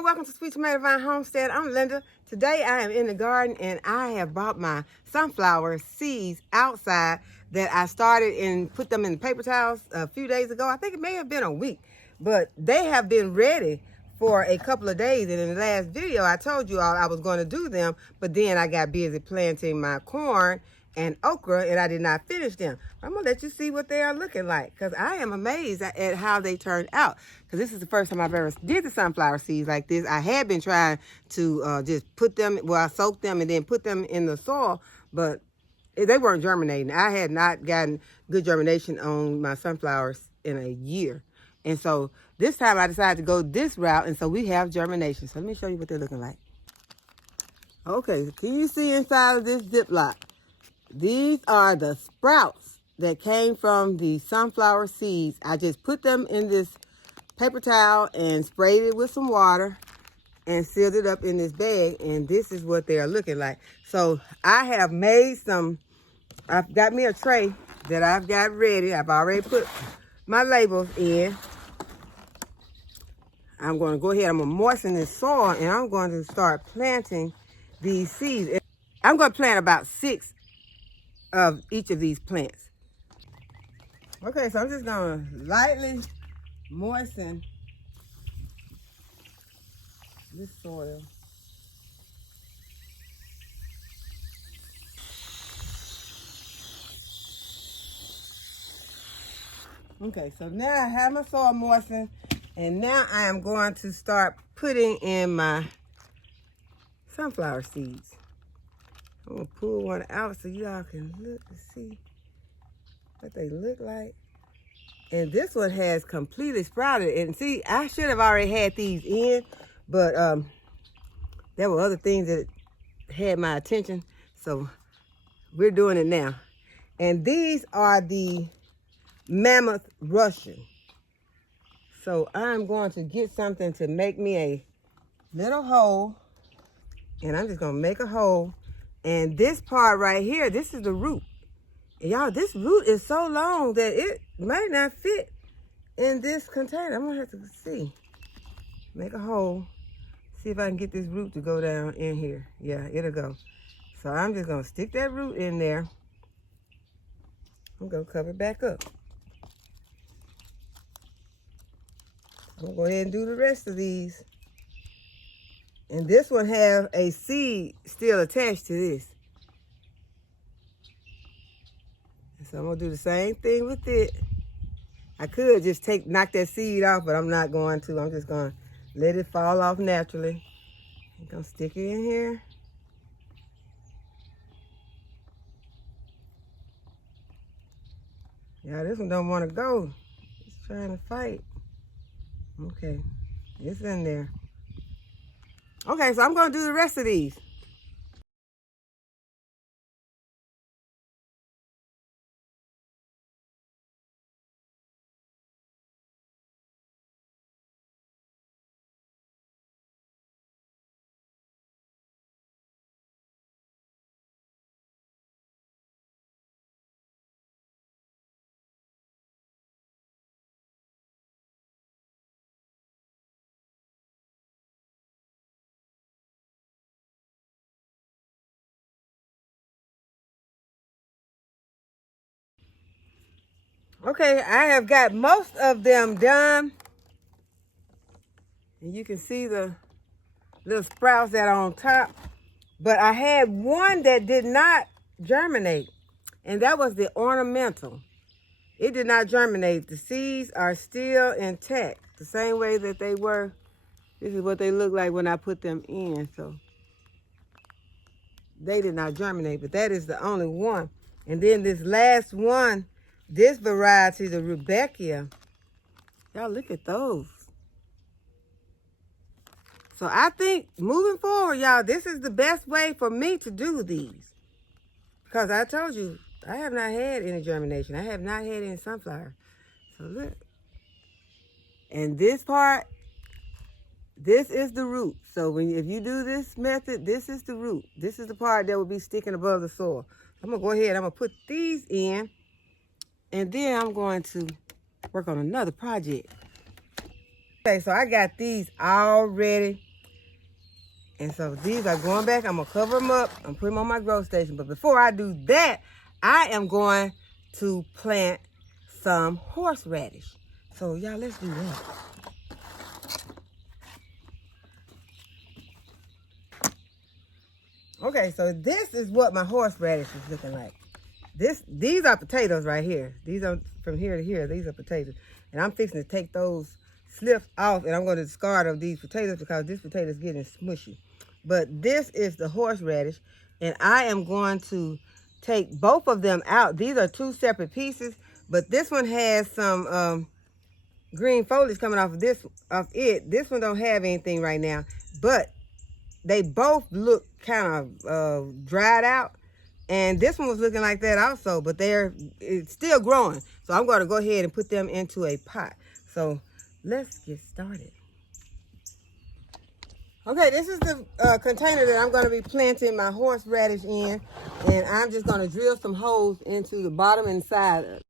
everyone, welcome to Sweet Tomato Vine Homestead. I'm Linda. Today I am in the garden and I have bought my sunflower seeds outside that I started and put them in paper towels a few days ago. I think it may have been a week, but they have been ready for a couple of days. And in the last video I told you all I was going to do them, but then I got busy planting my corn and okra and I did not finish them. I'm gonna let you see what they are looking like because I am amazed at how they turned out, because this is the first time I've ever did the sunflower seeds like this. I had been trying to just put them, well, I soaked them and then put them in the soil, but they weren't germinating. I had not gotten good germination on my sunflowers in a year. And so this time I decided to go this route, and so we have germination. So let me show you what they're looking like. Okay, so can you see inside of this Ziploc? These are the sprouts that came from the sunflower seeds. I just put them in this paper towel and sprayed it with some water and sealed it up in this bag, and this is what they are looking like. So I have made some, I've got me a tray that I've got ready. I've already put my labels in. I'm going to go ahead, I'm going to moisten this soil, and I'm going to start planting these seeds. I'm going to plant about 6 of each of these plants. Okay, so I'm just gonna lightly moisten this soil. Okay, so now I have my soil moistened, and now I am going to start putting in my sunflower seeds. I'm gonna pull one out so y'all can look and see what they look like. And this one has completely sprouted. And see, I should have already had these in, but there were other things that had my attention. So we're doing it now. And these are the Mammoth Russian. So I'm going to get something to make me a little hole. And I'm just gonna make a hole. And this part right here, this is the root. And y'all, this root is so long that it might not fit in this container. I'm gonna have to see. Make a hole. See if I can get this root to go down in here. Yeah, it'll go. So I'm just gonna stick that root in there. I'm gonna cover it back up. I'm gonna go ahead and do the rest of these. And this one have a seed still attached to this. So I'm gonna do the same thing with it. I could just knock that seed off, but I'm not going to. I'm just gonna let it fall off naturally. I'm gonna stick it in here. Yeah, this one don't wanna go. It's trying to fight. Okay, it's in there. Okay, so I'm gonna do the rest of these. Okay, I have got most of them done. And you can see the little sprouts that are on top. But I had one that did not germinate, and that was the ornamental. It did not germinate. The seeds are still intact, the same way that they were. This is what they look like when I put them in. So they did not germinate, but that is the only one. And then this last one, this variety, the Rebecca, y'all look at those. So I think moving forward, y'all, this is the best way for me to do these. Because I told you, I have not had any germination. I have not had any sunflower. So look. And this part, this is the root. So if you do this method, this is the root. This is the part that will be sticking above the soil. I'm going to go ahead, I'm going to put these in. And then I'm going to work on another project. Okay, so I got these all ready And so these are going back. I'm going to cover them up. I'm putting them on my grow station. But before I do that, I am going to plant some horseradish. So y'all, let's do that. Okay, so this is what my horseradish is looking like. These are potatoes right here. These are from here to here. These are potatoes. And I'm fixing to take those slips off, and I'm going to discard of these potatoes because this potato is getting smushy. But this is the horseradish, and I am going to take both of them out. These are two separate pieces, but this one has some green foliage coming off of it. This one don't have anything right now, but they both look kind of dried out. And this one was looking like that also, but it's still growing. So I'm going to go ahead and put them into a pot. So let's get started. Okay, this is the container that I'm going to be planting my horseradish in. And I'm just going to drill some holes into the bottom and side of it.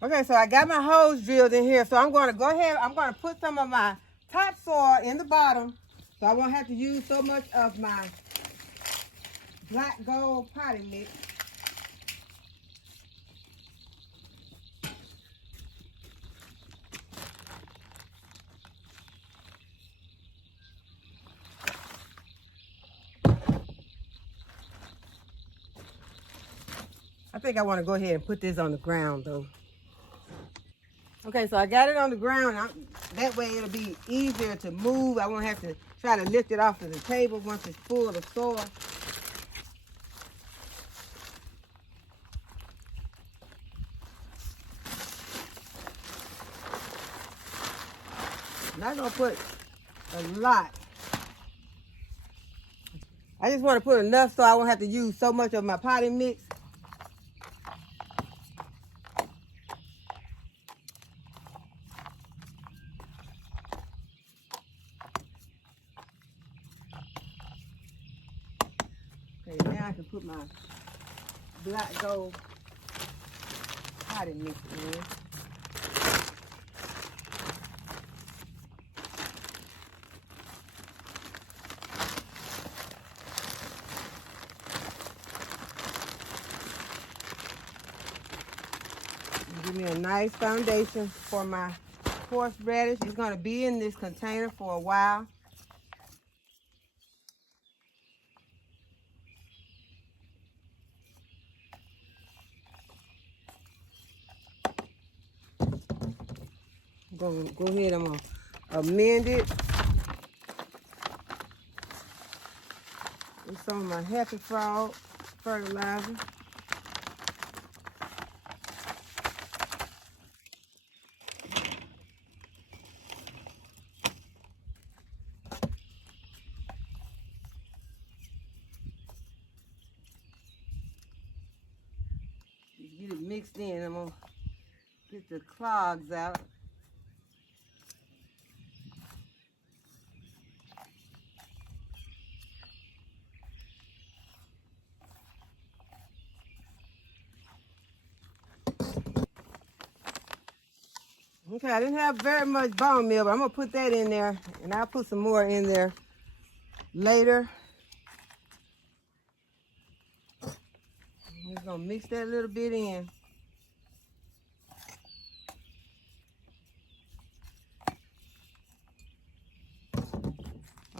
Okay, so I got my holes drilled in here. So I'm going to go ahead, I'm going to put some of my topsoil in the bottom so I won't have to use so much of my black gold potting mix. I think I want to go ahead and put this on the ground though. Okay, so I got it on the ground. That way it'll be easier to move. I won't have to try to lift it off of the table once it's full of soil. I'm not going to put a lot. I just want to put enough so I won't have to use so much of my potting mix. Okay, now I can put my black gold potting mix in. Give me a nice foundation for my horseradish. It's going to be in this container for a while. Go ahead, I'm going to amend it with some of my Happy Frog fertilizer. Get it mixed in. I'm going to get the clogs out. Okay, I didn't have very much bone meal, but I'm going to put that in there, and I'll put some more in there later. I'm just going to mix that a little bit in.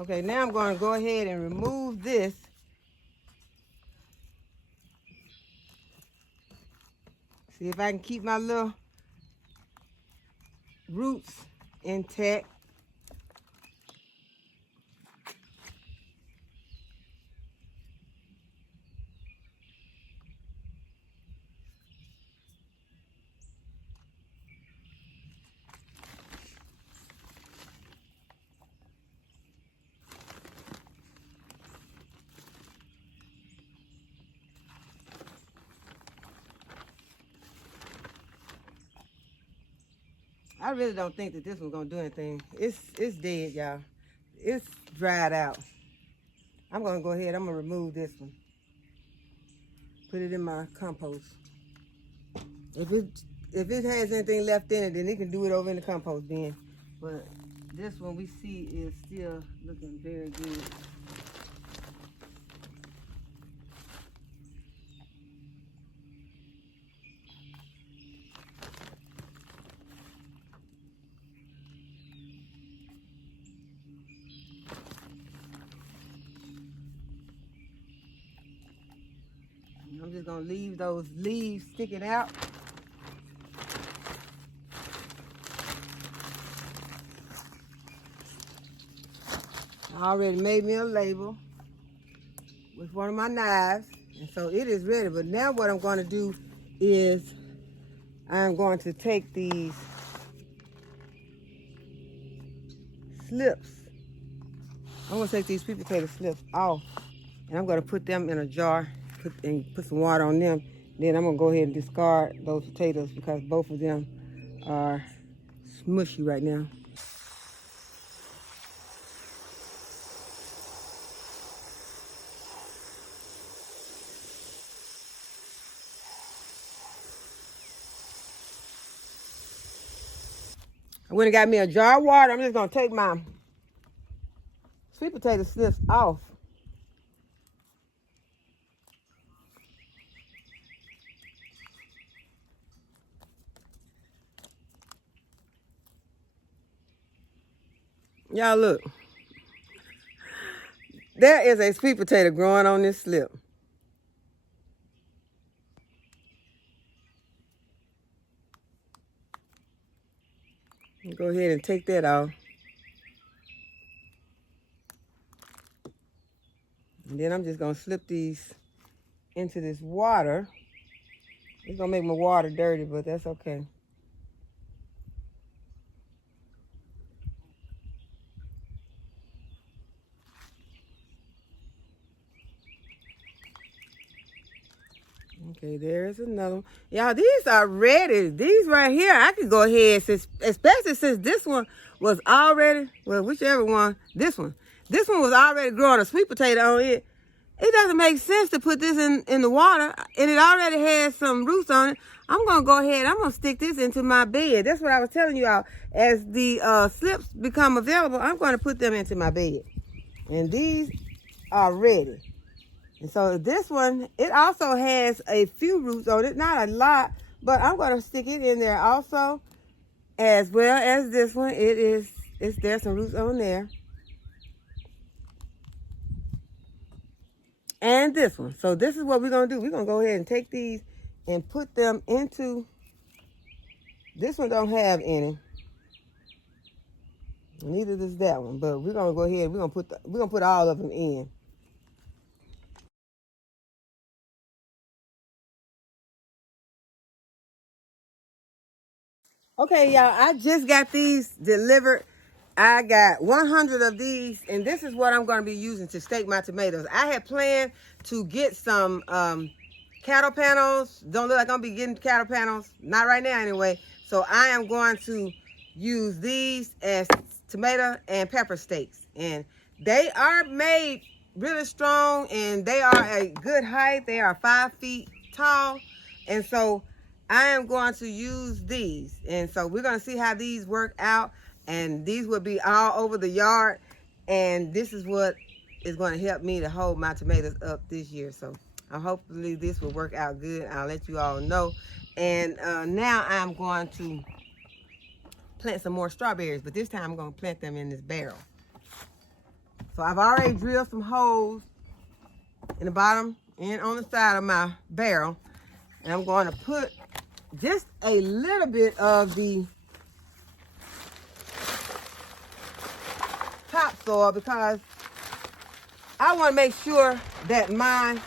Okay, now I'm going to go ahead and remove this. See if I can keep my little roots intact. I really don't think that this one's gonna do anything. It's dead, y'all. It's dried out. I'm gonna go ahead, I'm gonna remove this one. Put it in my compost. If if it has anything left in it, then it can do it over in the compost bin. But this one we see is still looking very good. I'm just gonna leave those leaves sticking out. I already made me a label with one of my knives, and so it is ready. But now what I'm going to do is I'm going to take these slips. I'm going to take these sweet potato slips off, and I'm going to put them in a jar, put some water on them. Then I'm going to go ahead and discard those potatoes because both of them are smushy right now. I went and got me a jar of water. I'm just going to take my sweet potato slips off. Y'all look. There is a sweet potato growing on this slip. Go ahead and take that off. And then I'm just going to slip these into this water. It's going to make my water dirty, but that's okay. Okay, there's another one. Y'all, these are ready. These right here, I could go ahead, especially since this one was already, well, whichever one, this one. This one was already growing a sweet potato on it. It doesn't make sense to put this in the water, and it already has some roots on it. I'm going to go ahead, I'm going to stick this into my bed. That's what I was telling you all. As the slips become available, I'm going to put them into my bed. And these are ready. And so this one, it also has a few roots on it, not a lot, but I'm going to stick it in there also, as well as this one. There's some roots on there. And this one. So this is what we're going to do. We're going to go ahead and take these and put them into, this one don't have any. Neither does that one, but we're going to go ahead, we're going to put all of them in. Okay, y'all, I just got these delivered. I got 100 of these, and this is what I'm going to be using to stake my tomatoes. I had planned to get some cattle panels. Don't look like I'm going to be getting cattle panels. Not right now, anyway. So I am going to use these as tomato and pepper stakes. And they are made really strong, and they are a good height. They are 5 feet tall. And so I am going to use these. And so we're going to see how these work out. And these will be all over the yard. And this is what is going to help me to hold my tomatoes up this year. So hopefully this will work out good. I'll let you all know. And now I'm going to plant some more strawberries. But this time I'm going to plant them in this barrel. So I've already drilled some holes in the bottom and on the side of my barrel. And I'm going to put just a little bit of the topsoil because I want to make sure that my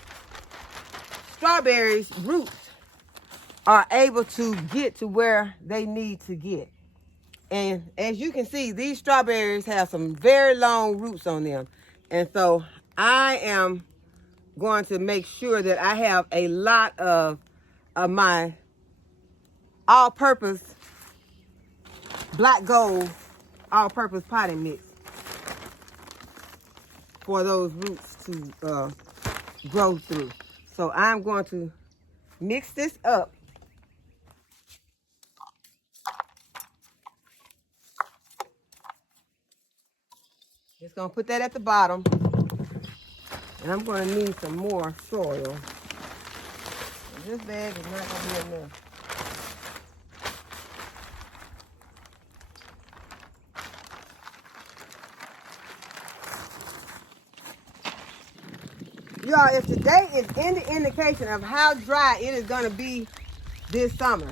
strawberries roots are able to get to where they need to get. And as you can see, these strawberries have some very long roots on them. And so I am going to make sure that I have a lot of my all-purpose black gold all-purpose potting mix for those roots to grow through. So I'm going to mix this up Just gonna put that at the bottom. And I'm gonna need some more soil. This bag is not gonna be enough. Y'all, if today is any indication of how dry it is gonna be this summer,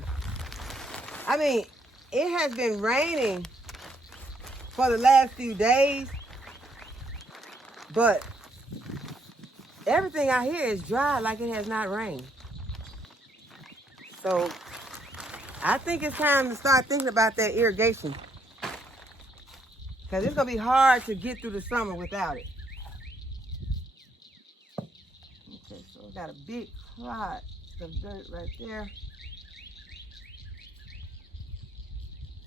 I mean, it has been raining for the last few days, but everything out here is dry like it has not rained. So I think it's time to start thinking about that irrigation, because it's gonna be hard to get through the summer without it. Okay, so we got a big clod of dirt right there.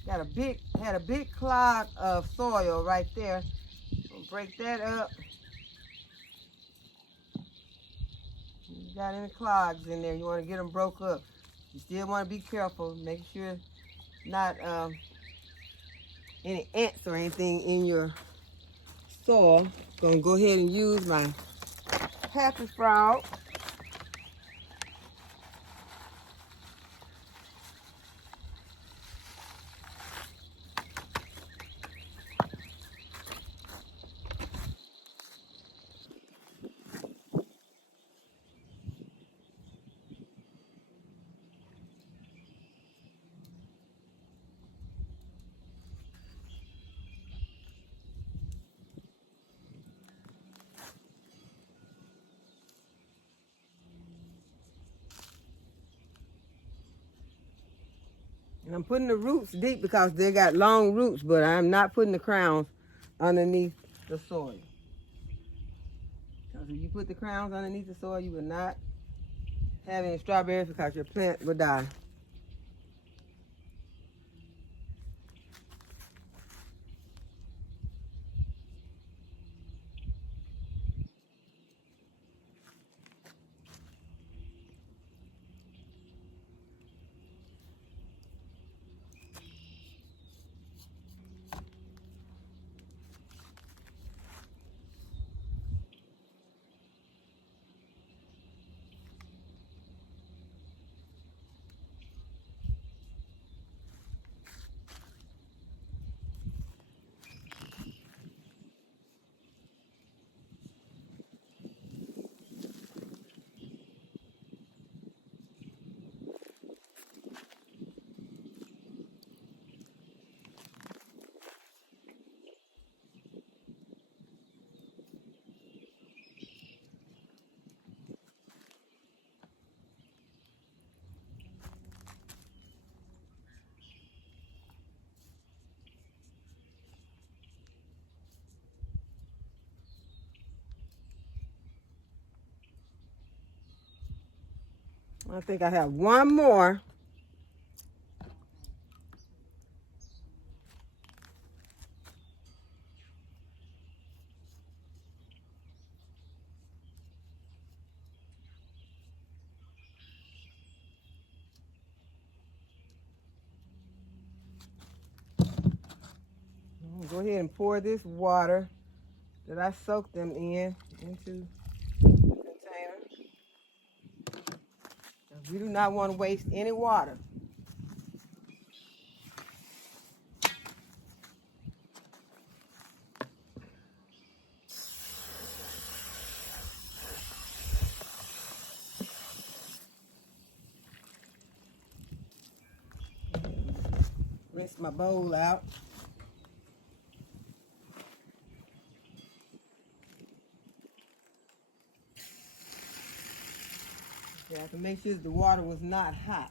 Had a big clod of soil right there. We'll break that up. You got any clogs in there, you want to get them broke up. You still want to be careful, make sure not any ants or anything in your soil. Gonna go ahead and use my happy sprout. And I'm putting the roots deep because they got long roots, but I'm not putting the crowns underneath the soil. Because if you put the crowns underneath the soil, you will not have any strawberries because your plant will die. I think I have one more. Go ahead and pour this water that I soaked them in into the container. We do not want to waste any water. Rinse my bowl out. You have to make sure that the water was not hot.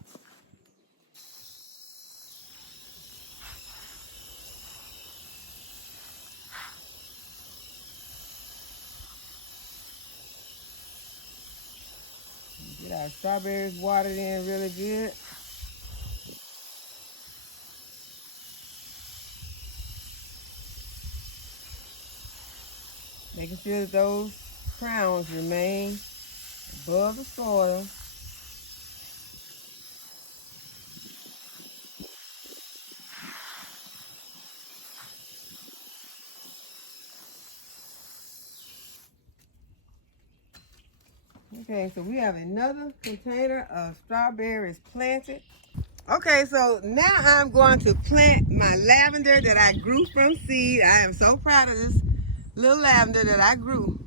Get our strawberries watered in really good. Making sure that those crowns remain above the soil. Okay, so we have another container of strawberries planted. Okay, so now I'm going to plant my lavender that I grew from seed. I am so proud of this little lavender that I grew.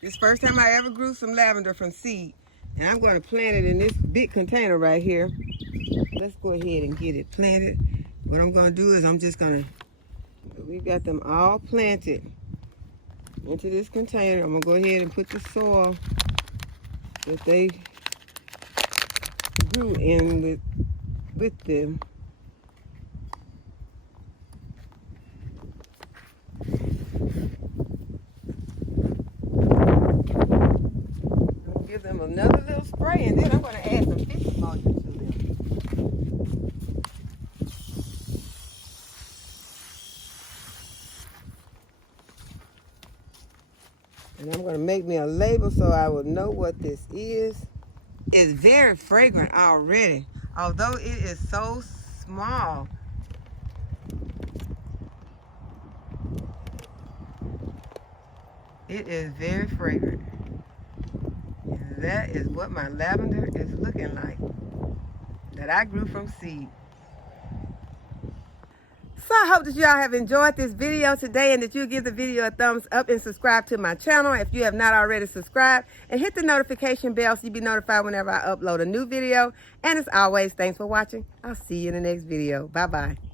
It's the first time I ever grew some lavender from seed. And I'm going to plant it in this big container right here. Let's go ahead and get it planted. What I'm going to do is I'm just going to, we've got them all planted into this container. I'm going to go ahead and put the soil that they grew in with them. Give them another little spray, and then I'm going to add some fish emulsion to them. And I'm going to make me a label so I will know what this is. It's very fragrant already, although it is so small. It is very fragrant. And that is what my lavender is looking like, that I grew from seed. So I hope that you all have enjoyed this video today and that you'll give the video a thumbs up and subscribe to my channel if you have not already subscribed, and hit the notification bell so you'll be notified whenever I upload a new video. And as always, thanks for watching. I'll see you in the next video. Bye-bye.